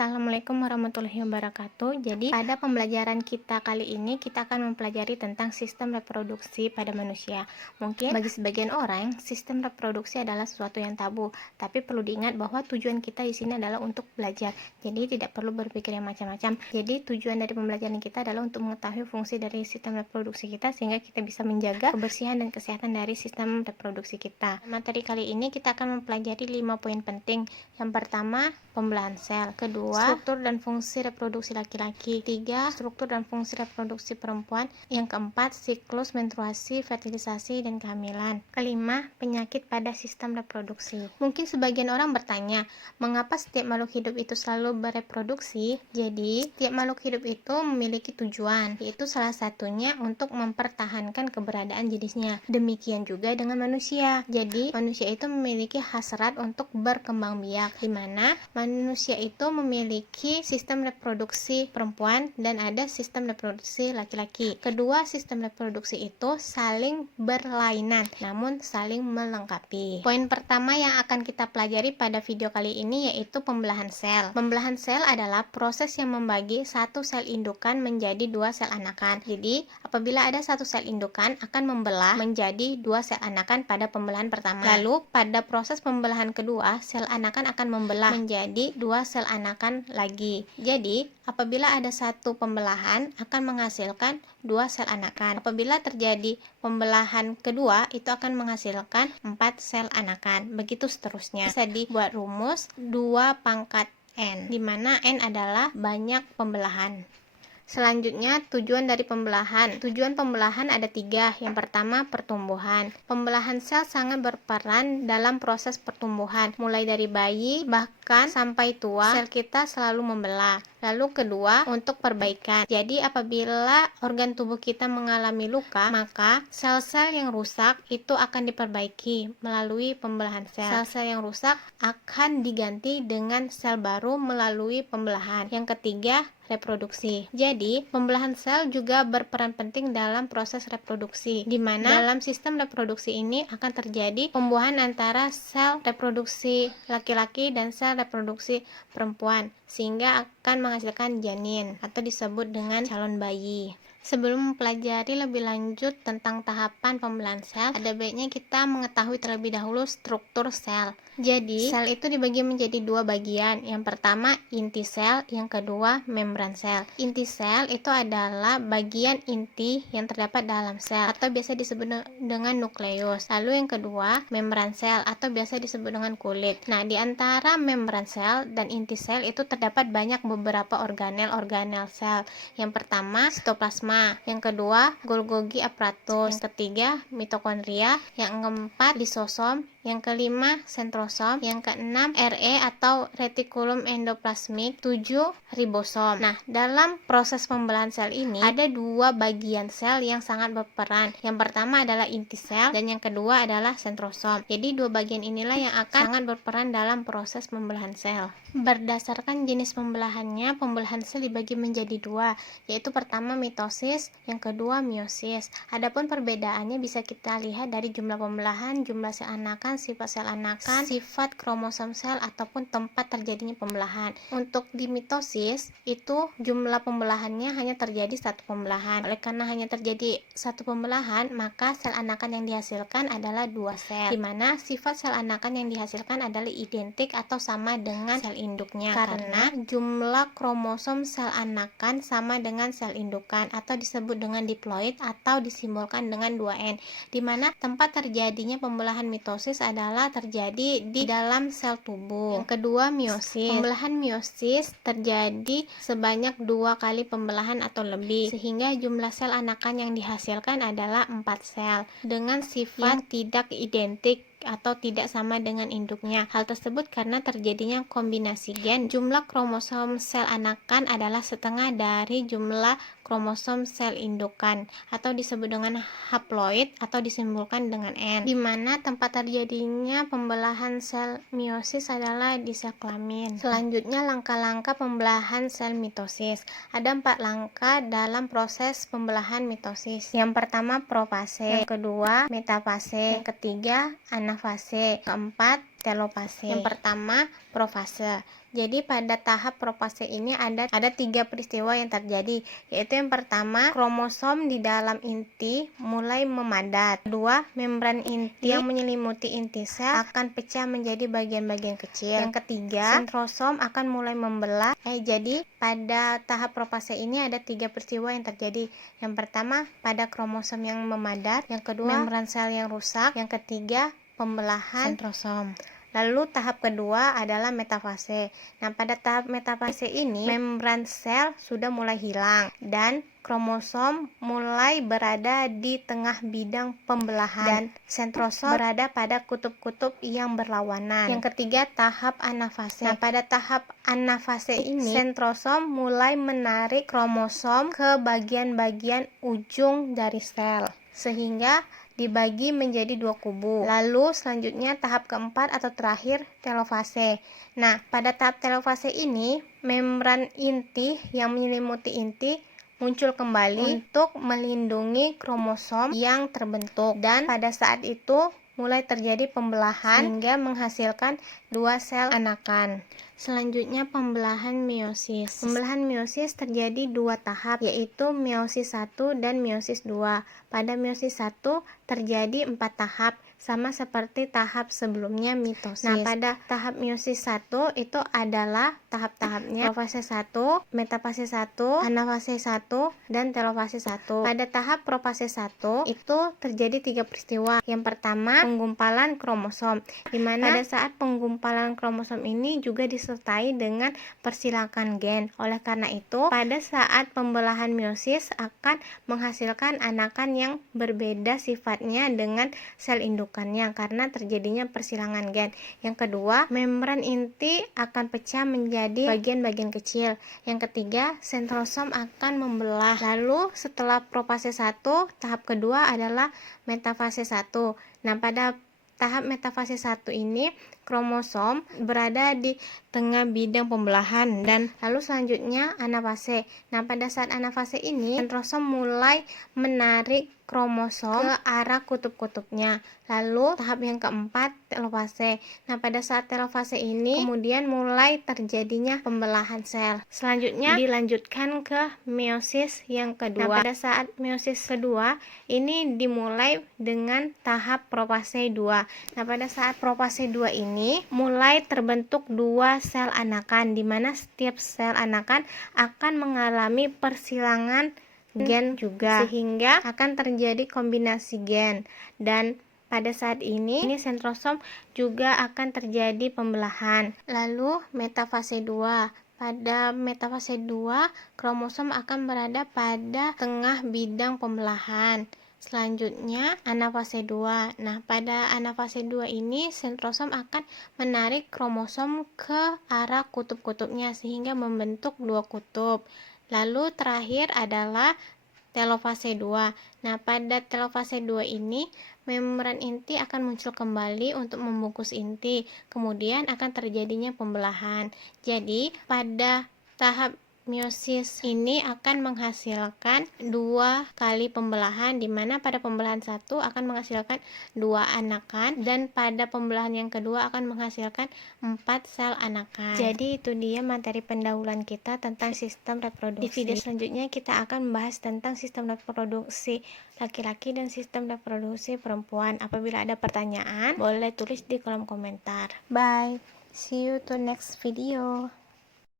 Assalamualaikum warahmatullahi wabarakatuh. Jadi, pada pembelajaran kita kali ini, kita akan mempelajari tentang sistem reproduksi pada manusia. Mungkin bagi sebagian orang, sistem reproduksi adalah sesuatu yang tabu, tapi perlu diingat bahwa tujuan kita di sini adalah untuk belajar. Jadi, tidak perlu berpikir yang macam-macam. Jadi, tujuan dari pembelajaran kita adalah untuk mengetahui fungsi dari sistem reproduksi kita, sehingga kita bisa menjaga kebersihan dan kesehatan dari sistem reproduksi kita. Materi kali ini kita akan mempelajari 5 poin penting. Yang pertama, pembelahan sel. Kedua, struktur dan fungsi reproduksi laki-laki. Tiga, struktur dan fungsi reproduksi perempuan. Yang keempat, siklus menstruasi, fertilisasi, dan kehamilan. Kelima, penyakit pada sistem reproduksi. Mungkin sebagian orang bertanya, mengapa setiap makhluk hidup itu selalu bereproduksi? Jadi, setiap makhluk hidup itu memiliki tujuan, yaitu salah satunya untuk mempertahankan keberadaan jenisnya. Demikian juga dengan manusia. Jadi, manusia itu memiliki hasrat untuk berkembang biak, di mana manusia itu memiliki sistem reproduksi perempuan dan ada sistem reproduksi laki-laki. Kedua sistem reproduksi itu saling berlainan, namun saling melengkapi. Poin pertama yang akan kita pelajari pada video kali ini yaitu pembelahan sel. Pembelahan sel adalah proses yang membagi satu sel indukan menjadi dua sel anakan. Jadi, apabila ada satu sel indukan akan membelah menjadi dua sel anakan pada pembelahan pertama. Lalu, pada proses pembelahan kedua, sel anakan akan membelah menjadi dua sel anakan lagi. Jadi, apabila ada satu pembelahan akan menghasilkan dua sel anakan. Apabila terjadi pembelahan kedua, itu akan menghasilkan 4 sel anakan. Begitu seterusnya. Bisa dibuat rumus 2 pangkat N, di mana N adalah banyak pembelahan. Selanjutnya, tujuan dari pembelahan. Tujuan pembelahan ada 3. Yang pertama, pertumbuhan. Pembelahan sel sangat berperan dalam proses pertumbuhan. Mulai dari bayi, bahkan sampai tua, sel kita selalu membelah. Lalu kedua, untuk perbaikan. Jadi, apabila organ tubuh kita mengalami luka, maka sel-sel yang rusak itu akan diperbaiki melalui pembelahan sel. Sel-sel yang rusak akan diganti dengan sel baru melalui pembelahan. Yang ketiga, reproduksi. Jadi, pembelahan sel juga berperan penting dalam proses reproduksi, di mana dalam sistem reproduksi ini akan terjadi pembuahan antara sel reproduksi laki-laki dan sel reproduksi perempuan, sehingga akan menghasilkan janin atau disebut dengan calon bayi. Sebelum mempelajari lebih lanjut tentang tahapan pembelahan sel, ada baiknya kita mengetahui terlebih dahulu struktur sel. Jadi, sel itu dibagi menjadi dua bagian. Yang pertama, inti sel, yang kedua, membran sel. Inti sel itu adalah bagian inti yang terdapat dalam sel, atau biasa disebut dengan nukleus. Lalu yang kedua, membran sel, atau biasa disebut dengan kulit. Nah, di antara membran sel dan inti sel itu terdapat banyak beberapa organel sel. Yang pertama, sitoplasma. Yang kedua, Golgi apparatus. Yang ketiga, mitokondria. Yang keempat, lisosom. Yang kelima, sentrosom. Yang keenam, RE atau retikulum endoplasmik. 7, ribosom. Nah, dalam proses pembelahan sel ini ada dua bagian sel yang sangat berperan. Yang pertama adalah inti sel dan yang kedua adalah sentrosom. Jadi dua bagian inilah yang akan sangat berperan dalam proses pembelahan sel. Berdasarkan jenis pembelahannya, pembelahan sel dibagi menjadi dua, yaitu pertama mitosis, yang kedua meiosis. Adapun perbedaannya bisa kita lihat dari jumlah pembelahan, jumlah sel anakan, sifat sel anakan, sifat kromosom sel ataupun tempat terjadinya pembelahan. Untuk di mitosis itu jumlah pembelahannya hanya terjadi satu pembelahan. Oleh karena hanya terjadi satu pembelahan, maka sel anakan yang dihasilkan adalah dua sel, di mana sifat sel anakan yang dihasilkan adalah identik atau sama dengan sel induknya, karena jumlah kromosom sel anakan sama dengan sel indukan atau disebut dengan diploid atau disimbolkan dengan 2N, di mana tempat terjadinya pembelahan mitosis adalah terjadi di dalam sel tubuh. Yang kedua, meiosis. Pembelahan meiosis terjadi sebanyak 2 kali pembelahan atau lebih, sehingga jumlah sel anakan yang dihasilkan adalah 4 sel dengan sifat tidak identik atau tidak sama dengan induknya. Hal tersebut karena terjadinya kombinasi gen. Jumlah kromosom sel anakan adalah setengah dari jumlah kromosom sel indukan atau disebut dengan haploid atau disimbolkan dengan N, di mana tempat terjadinya pembelahan sel meiosis adalah di sel kelamin. Selanjutnya, langkah-langkah pembelahan sel mitosis. Ada 4 langkah dalam proses pembelahan mitosis. Yang pertama, profase, yang kedua metafase, yang ketiga anafase, keempat telofase. Yang pertama, profase. Jadi pada tahap profase ini ada 3 peristiwa yang terjadi, yaitu yang pertama, kromosom di dalam inti mulai memadat. Kedua, membran inti yang menyelimuti inti sel akan pecah menjadi bagian-bagian kecil. Yang ketiga, sentrosom akan mulai membelah. Jadi pada tahap profase ini ada 3 peristiwa yang terjadi. Yang pertama, pada kromosom yang memadat. Yang kedua, membran sel yang rusak. Yang ketiga, pembelahan sentrosom. Lalu tahap kedua adalah metafase. Nah, pada tahap metafase ini membran sel sudah mulai hilang dan kromosom mulai berada di tengah bidang pembelahan dan sentrosom berada pada kutub-kutub yang berlawanan. Yang ketiga, tahap anafase. Nah, pada tahap anafase ini sentrosom mulai menarik kromosom ke bagian-bagian ujung dari sel sehingga dibagi menjadi 2 kubu. Lalu selanjutnya tahap keempat atau terakhir, telofase. Nah, pada tahap telofase ini membran inti yang menyelimuti inti muncul kembali untuk melindungi kromosom yang terbentuk, dan pada saat itu mulai terjadi pembelahan hingga menghasilkan 2 sel anakan. Selanjutnya, pembelahan meiosis. Pembelahan meiosis terjadi 2 tahap, yaitu meiosis 1 dan meiosis 2. Pada meiosis 1 terjadi 4 tahap, sama seperti tahap sebelumnya, mitosis. Nah, pada tahap meiosis 1 itu adalah tahap-tahapnya profase 1, metafase 1, anafase 1, dan telofase 1. Pada tahap profase 1 itu terjadi 3 peristiwa. Yang pertama, penggumpalan kromosom, di mana pada saat penggumpalan kromosom ini juga disertai dengan persilangan gen. Oleh karena itu, pada saat pembelahan meiosis akan menghasilkan anakan yang berbeda sifatnya dengan sel indukannya karena terjadinya persilangan gen. Yang kedua, membran inti akan pecah menjadi bagian-bagian kecil. Yang ketiga, sentrosom akan membelah. Lalu setelah profase 1, tahap kedua adalah metafase 1. Nah, pada tahap metafase 1 ini kromosom berada di tengah bidang pembelahan, dan lalu selanjutnya anafase. Nah, pada saat anafase ini sentrosom mulai menarik kromosom ke arah kutub-kutubnya. Lalu tahap yang keempat, telofase. Nah, pada saat telofase ini kemudian mulai terjadinya pembelahan sel. Selanjutnya dilanjutkan ke meiosis yang kedua. Nah, pada saat meiosis kedua ini dimulai dengan tahap profase 2. Nah, pada saat profase 2 ini mulai terbentuk 2 sel anakan, di mana setiap sel anakan akan mengalami persilangan gen juga, sehingga akan terjadi kombinasi gen. Dan pada saat ini sentrosom juga akan terjadi pembelahan. Lalu metafase 2. Pada metafase 2, kromosom akan berada pada tengah bidang pembelahan. Selanjutnya anafase 2. Nah, pada anafase 2 ini sentrosom akan menarik kromosom ke arah kutub-kutubnya sehingga membentuk 2 kutub. Lalu terakhir adalah telofase 2. Nah, pada telofase 2 ini membran inti akan muncul kembali untuk membungkus inti. Kemudian akan terjadinya pembelahan. Jadi, pada tahap meiosis ini akan menghasilkan 2 kali pembelahan, di mana pada pembelahan 1 akan menghasilkan 2 anakan, dan pada pembelahan yang kedua akan menghasilkan 4 sel anakan. Jadi itu dia materi pendahuluan kita tentang sistem reproduksi. Di video selanjutnya kita akan membahas tentang sistem reproduksi laki-laki dan sistem reproduksi perempuan. Apabila ada pertanyaan, boleh tulis di kolom komentar. Bye. See you to next video.